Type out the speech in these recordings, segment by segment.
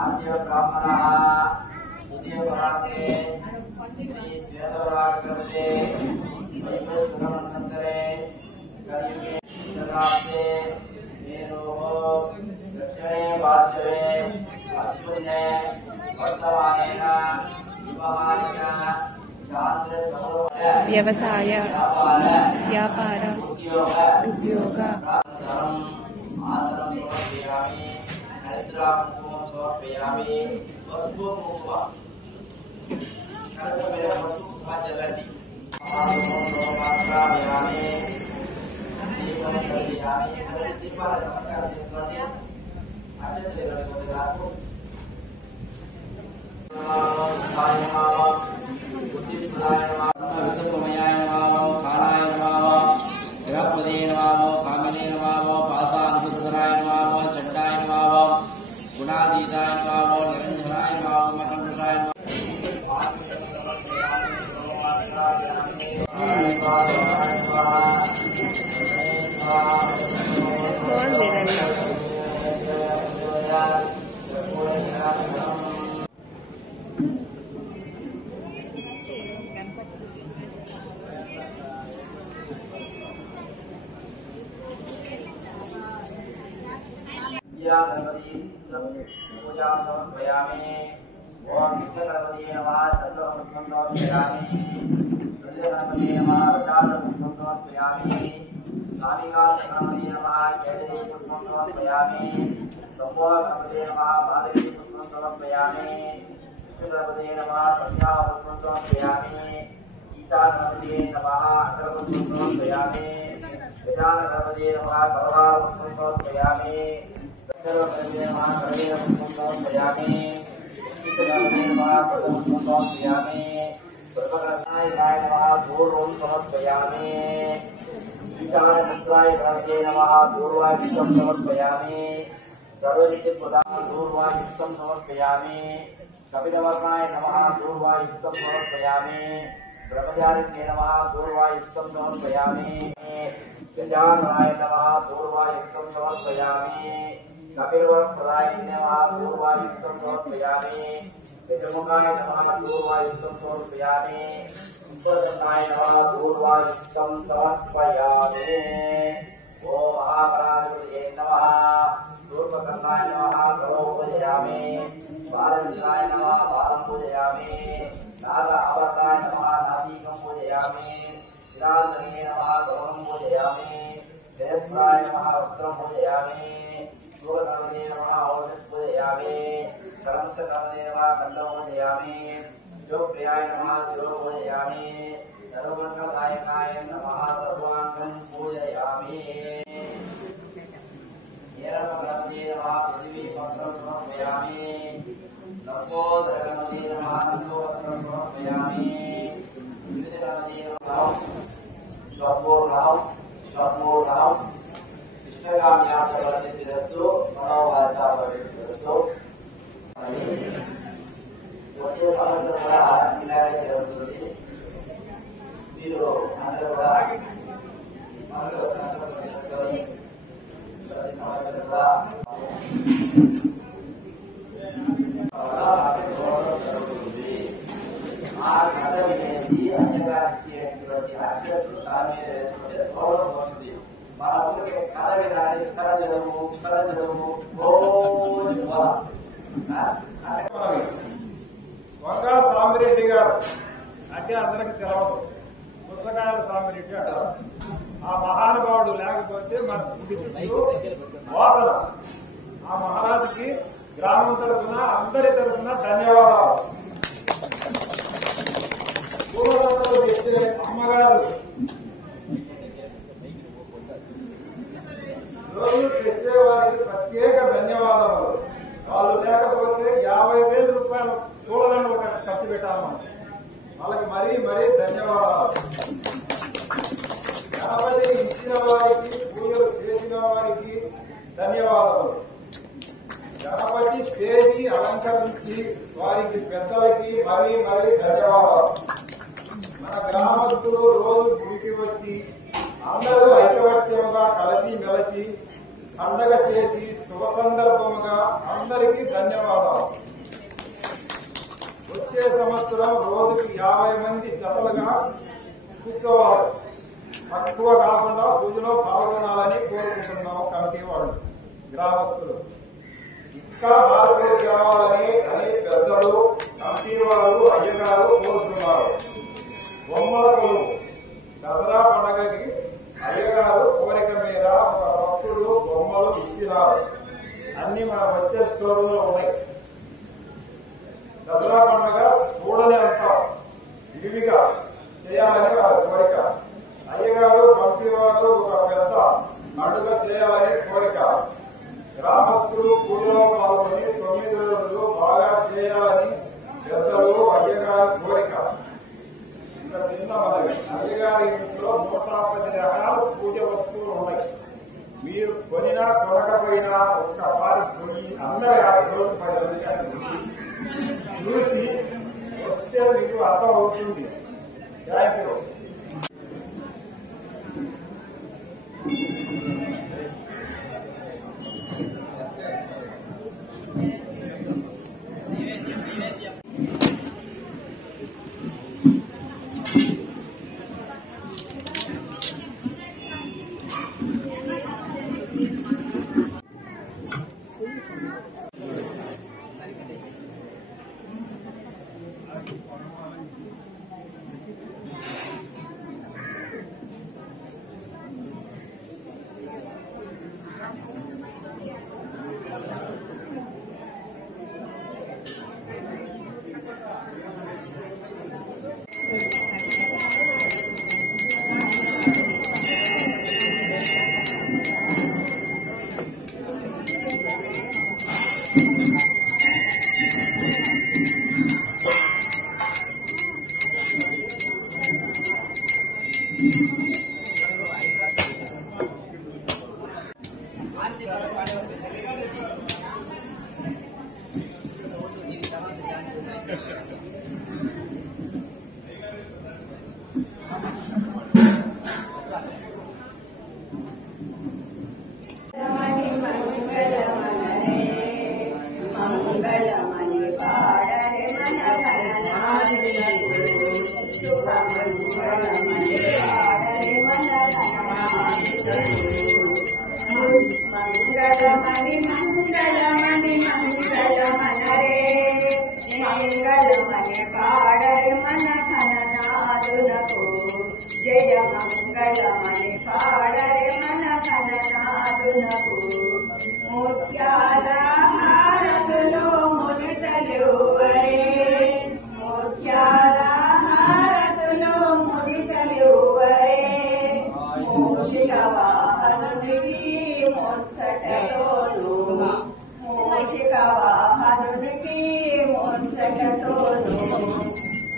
आद्य ब्राह्मणः उदयपरागे श्री श्वेतवरागकृते वैवस्वतमनन्तरे कलियुगे शताब्दे मेरोः दक्षिणे वासवे अस्मिन् वर्तमानेन विवाहानेन వ్యవసాయ వ్యాపార ఉద్యోగ पूजा समर्पयामि। ओम विघ्नगणपतये नमः सर्वपुष्पं समर्पयामि। गणपतये नमः रतालपुष्पं समर्पयामि। स्वामिकालगणपतये नमः केसरीपुष्पं समर्पयामि। ब्रह्मगणपतये नमः माधवीपुष्पं समर्पयामि। विष्णुगणपतये नमः संध्यापुष्पं समर्पयामि। ईशानगणपतये नमः अग्रपुष्पं समर्पयामि। गजाननगणपतये नमः कमलापुष्पं समर्पयामि। सर्वगणपतये नमः करेणपुष्पं समर्पयामि। ईशानगणपतये नमः पद्मपुष्पं समर्पयामि। सर्वगणपतये नमः दूर्वं समर्पयामि। ईशानपुत्राय गणपतये नमः दूर्वायुक्तं समर्पयामि। सर्वनित्यप्रदाय दूर्वायुक्तं समर्पयामि। कपिलवर्णाय नमः दूर्वायुक्तं समर्पयामि। ब्रह्मचारिणे नमः दूर्वायुक्तं समर्पयामि। गजाननाय नमः दूर्वायुक्तं समर्पयामि। कपिलवरप्रदाय नमः दूर्वायुक्तं समर्पयामि। गजमुखाय नमः दूर्वायुक्तं समर्पयामि। उत्तरदन्ताय नमः दूर्वायुक्तं समर्पयामि। ओम महापराधिपतये नमः। दूर्वकर्णाय नमः करो पूजयामि। बालचन्द्राय नमः बालं पूजयामि। नागावताय नमः नासिकं पूजयामि। शिराधने नमः गौरं पूजयामि। जयस्राय नमः वक्त्रं पूजयामि। सूर्यकर्णे नमः औषधं पूजयामि। कर्मसकर्णे नमः कण्ठं पूजयामि। शिवप्रियाय नमः शिरो पूजयामि। सर्वमङ्गलदायकाय नमः सर्वाङ्गं पूजयामि। हेरमगणपतये नमः पृथिवीपत्रं समर्पयामि। लम्बोदरगणपतये नमः नन्दोपत्रं समर्पयामि। विविधगणपतये नमः स्वपूर्णं इष्टकाम्यार्थवर्धितिरस्तु मनोवाचावर्धितिरस्तु। వచ్చే సమయంలో కూడా ఇలాగే జరుగుతుంది. మీరు అందరూ కూడా మనసులో సంకల్పం చేసుకొని ప్రతి సంవత్సరం కూడా జరుగుతుంది. ఆ కథ వినేసి అయ్యగారిచ్చేటువంటి అక్షరలు దాని మీద వేసుకుంటే గౌరవం వస్తుంది. మన ఊరికి కథ వినాలి, కథ చదువు వంగా సామిరెడ్డి గారు అంటే అందరికి తెలవదు, పుచ్చకాయల సామిరెడ్డి అంటారు. ఆ మహానుభావుడు లేకపోతే మన ఇంటి చుట్టూ వాసన. ఆ మహారాజుకి గ్రామం తరఫున అందరి తరఫున ధన్యవాదాలు. పూర్వకంలో చెప్పిన అమ్మగారు రోజు తెచ్చేవారికి ప్రత్యేక ధన్యవాదాలు. వాళ్ళు లేకపోతే 50,000 రూపాయలు చూడదని ఒక ఖర్చు పెట్టాలన్నమాట. వాళ్ళకి మరీ ధన్యవాదాలు. గణపతి ఇచ్చిన వారికి, పూజలు చేసిన వారికి ధన్యవాదాలు. గణపతి స్టేజి అలంకరించి వారికి పెద్దలకి మరీ ధన్యవాదాలు. మన గ్రామస్తులు రోజు గుడికి వచ్చి అందరూ ఐకమత్యంగా కలిసి మెలిసి పండగ చేసి శుభ సందర్భముగా అందరికీ ధన్యవాదాలు. వచ్చే సంవత్సరం రోజుకి 50 మంది జతలుగా కూర్చోవాలి. తక్కువ కాకుండా పూజలో పాల్గొనాలని కోరుకుంటున్నాము. కమిటీ వాళ్ళు, గ్రామస్తులు ఇంకా మార్పులు కావాలని అని పెద్దలు, కమిటీ వాళ్ళు, అయ్యగారు కోరుతున్నారు. బొమ్మలకు దసరా పండగకి అయ్యగారు కోరిక మీద ఒక భక్తుడు బొమ్మలు ఇచ్చినారు. అన్ని మన వచ్చే స్టోర్లో ఉన్నాయి. దసరా పండుగ చూడని అంటాం, విరివిగా చేయాలని వారి కోరిక. అయ్యగారు కమిటీ వారు ఒక పెద్ద పండుగ చేయాలని కోరిక. గ్రామస్తులు పూజలో పాల్గొని 9 రోజులు బాగా చేయాలని పెద్దలు, అయ్యగారి కోరిక. ఇంత చిన్న మనవి. అయ్యగారి ఇంట్లో 110 రకాల పూజ వస్తువులు ఉన్నాయి. మీరు కొనినా కొనకపోయినా ఒక్కసారి కొని అందరి 5 రోజులు 10 రోజులు చూసి వస్తే మీకు అర్థం అవుతుంది. Thank you.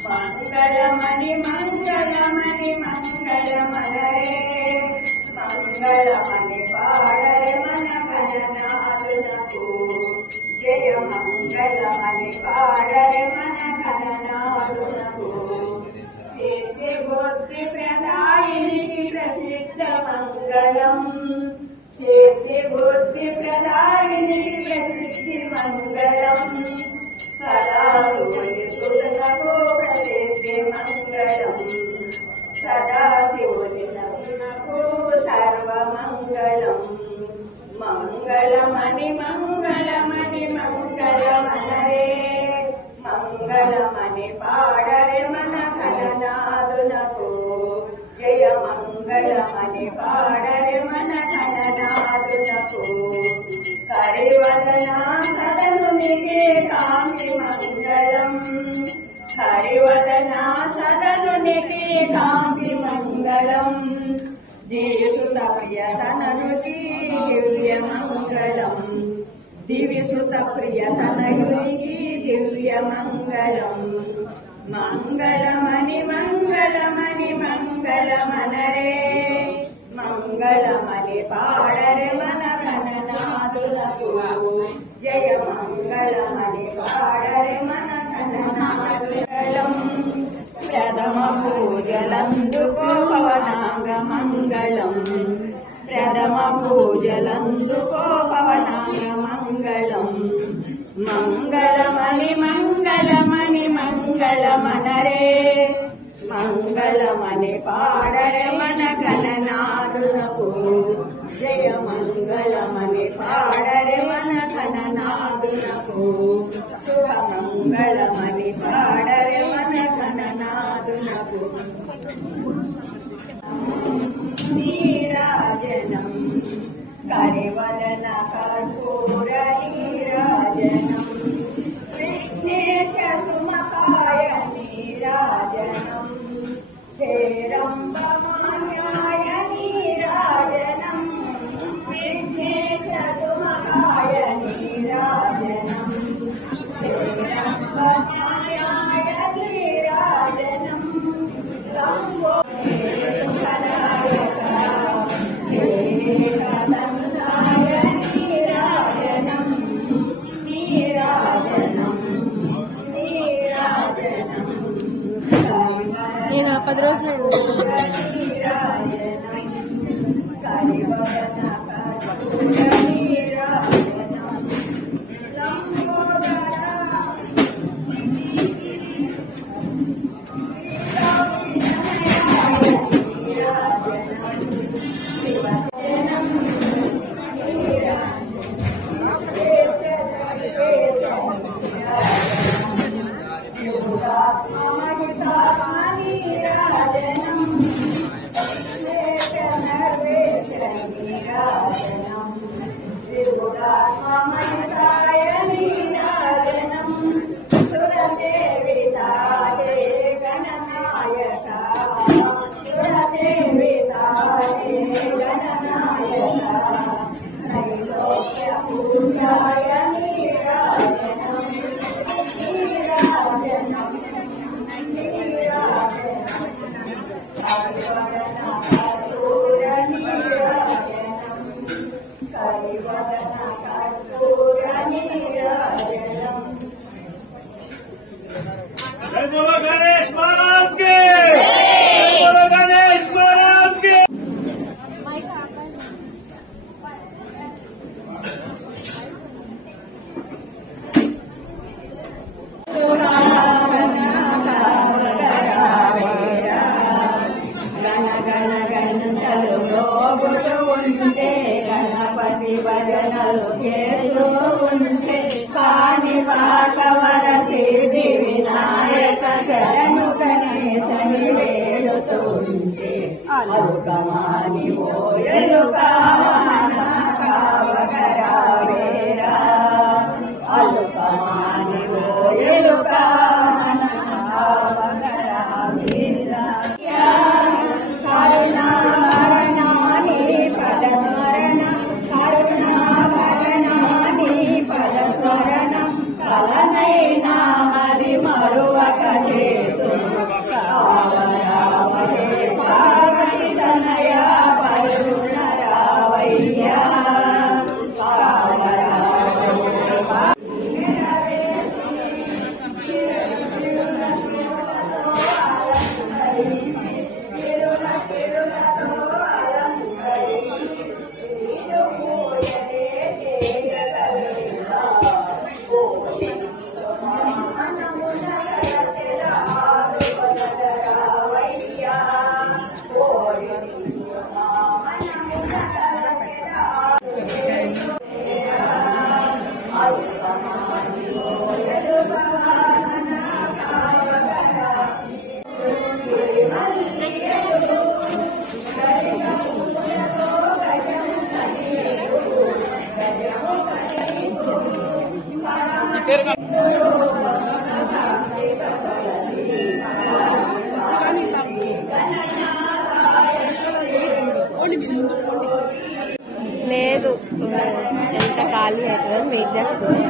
మంగళమణి మంగళమణి మంగళమనరే మంగళమణి పాడరే మన గణనాథునకు జయ మంగళమణి పాడరే మన గణనాథునకు సిద్ధి బుద్ధి ప్రదాయినికి ప్రసిద్ధ మంగళం సిద్ధి బుద్ధి ప్రదాయినికి ప్రసిద్ధి మంగళం సదాశివుని సుతనకు ప్రసిద్ధి మంగళం సదాశివుని నకు సర్వమంగళం మంగళమణి మంగళమణి మంగళమనరే మంగళమణి పాడరే మన గణనాథునకు జయ మంగళమణి పాడరే మన గణనాథునకు హరివదన సదనునికి కాంతి మంగళం హరివదన సదనునికి కాంతి మంగళం దివ్యసుత ప్రియతననుకి దివ్య మంగళం దివ్యసుత ప్రియతనయునికి దివ్య మంగళం మంగళమణి మంగళమణి మంగళమనరే మంగళమణి పాడరే మన గణనాథునకు జయ మంగళమణి పాడరే మన గణనాథులం ప్రథమ పూజలందుకో పవనాంగ మంగళం ప్రథమ పూజలందుకో పవనాంగ మంగళం మంగళమని మంగళమని మంగళమనరే మంగళమని పాడరే మన ఘననాదునకు జయ మంగళమని పాడరే మన ఘననాదునకు శుభ మంగళమని పాడరే మన ఘననాదునకు నీరాజనం కరివదన కర్పూర నీరాజనం విఘ్నేశ సుమకాయ నీరాజనం హేరంబమాన్యాయ నీరాజనం విఘ్నేశ సుమకాయ నీరాజనం హేరంబమాన్యాయ నీరాజనం లంబో నేను 10 రోజులు గణపతి భజనలు చేస్తూ ఉంటే పాని పాకవర సిద్ధి వినాయక శరణు గణేశని వేడుతూ ఉంటే అలుకమాని ఓయలుకా కావగరావేరా అలుకమాని ఓయలుకా కావగరావేరా కరుణాభరణాని పదస్మరణ కరుణాభరణాని పదస్మరణం కలనైనా మరి మరువక చేతును రావరావే పార్వతి తనయ పరుణ రావయ్యా లేదు ఎంత ఖాళీ అవుతుందని వెయిట్ చేస్తుంది.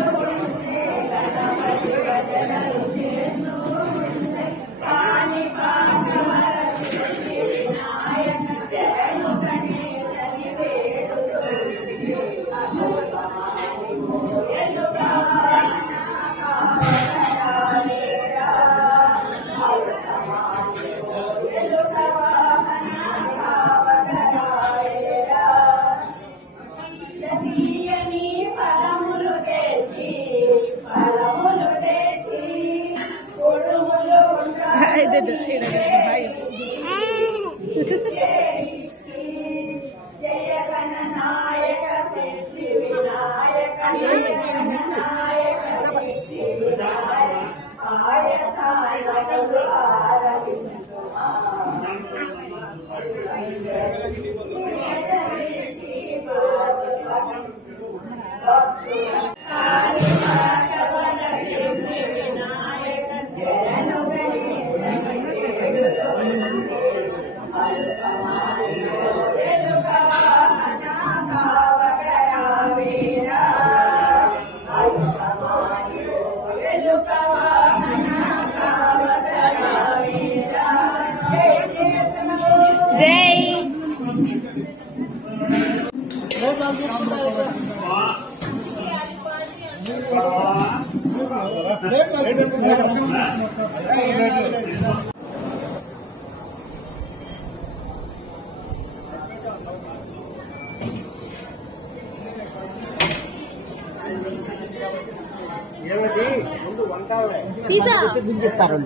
చెప్తారు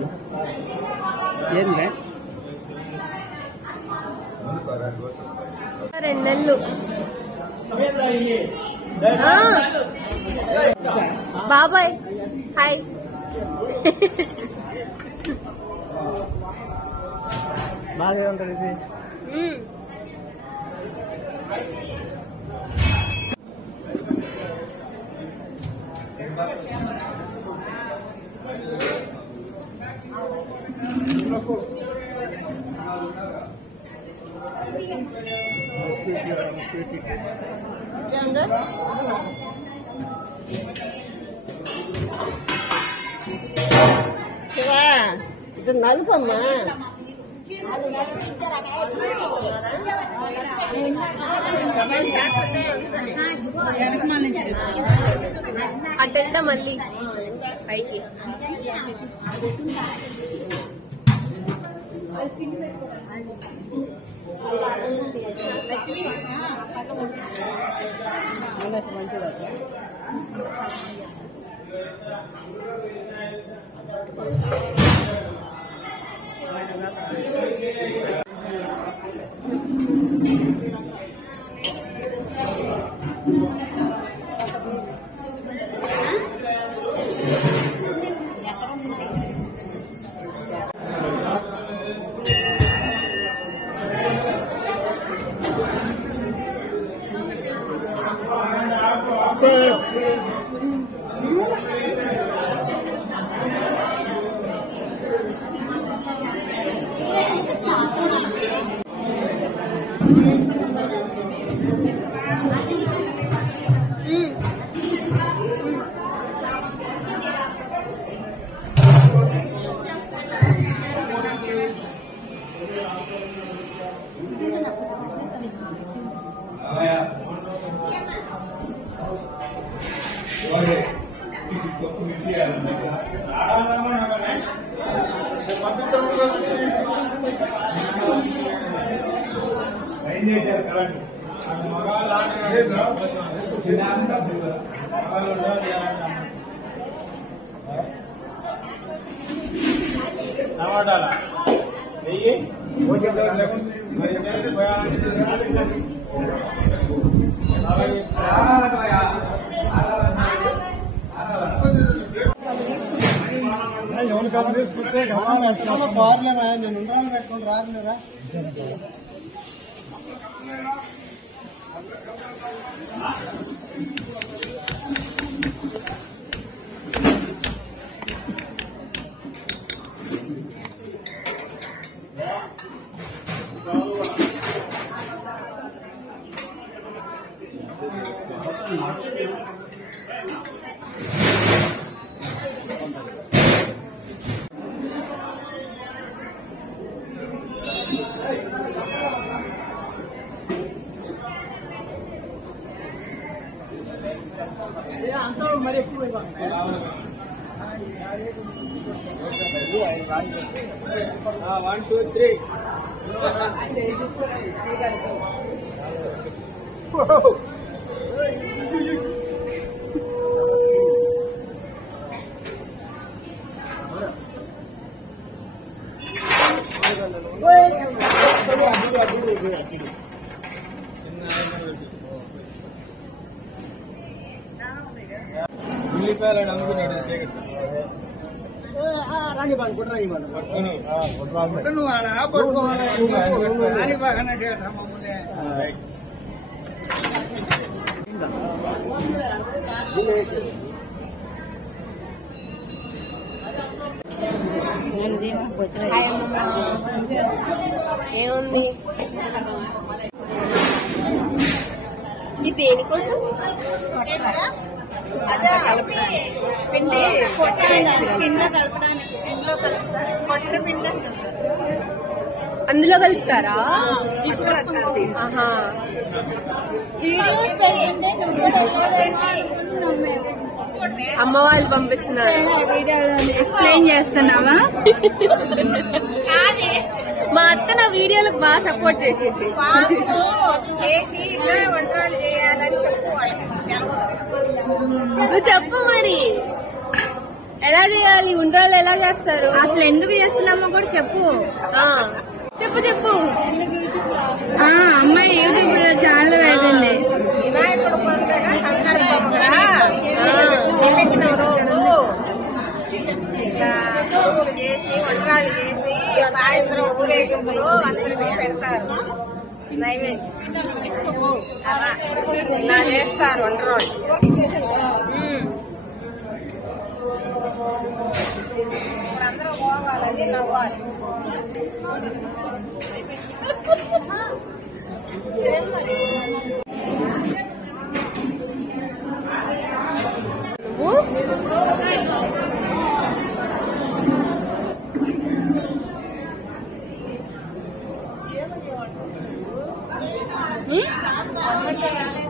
ఏంద్రే 2 నెలలు బాబాయ్ హాయ్ బాగా ఉంటుంది ఇది ఇది నలుపమ్మా అటు వెళ్తా మళ్ళీ పైకి టమాటాలా వెయ్యి ఎవరు కలర్ తీసుకుంటే నేను పెట్టుకుని రాలేదా మరి ఎక్కువ 1 2 3 ఉల్లిపాయలు అనుకున్నాడు రాని బాగా కుట్రాని పట్టును పట్టుకోవాలి బాగానే ఏముంది ఇది దేనికోసం పిండి అందులో కలుపుతారా? అమ్మ వాళ్ళు పంపిస్తున్నారు. ఎక్స్ప్లెయిన్ చేస్తున్నావా? మా అత్త నా వీడియోలకు బాగా సపోర్ట్ చేసింది. చేసి ఇలా వంటలు చేయాలని చెప్పు. నువ్వు చెప్పు మరి ఎలా చేయాలి, ఉండ్రాళ్ళు ఎలా చేస్తారు, అసలు ఎందుకు చేస్తున్నామో కూడా చెప్పు. చెప్పు చెప్పు. అమ్మాయి యూట్యూబ్ లో ఛానల్ పెట్టింది. వినాయకుడు పండుగ సందర్భంగా ఇట్లా కొడుకులు చేసి వంటలు చేసి సాయంత్రం ఊరేగింపులు అందరికీ పెడతారు నైవేద్యం. అలా ఇలా చేస్తారు వంటరోళ్ళు. ఇప్పుడు అందరూ పోవాలని నవ్వాలి. నువ్వు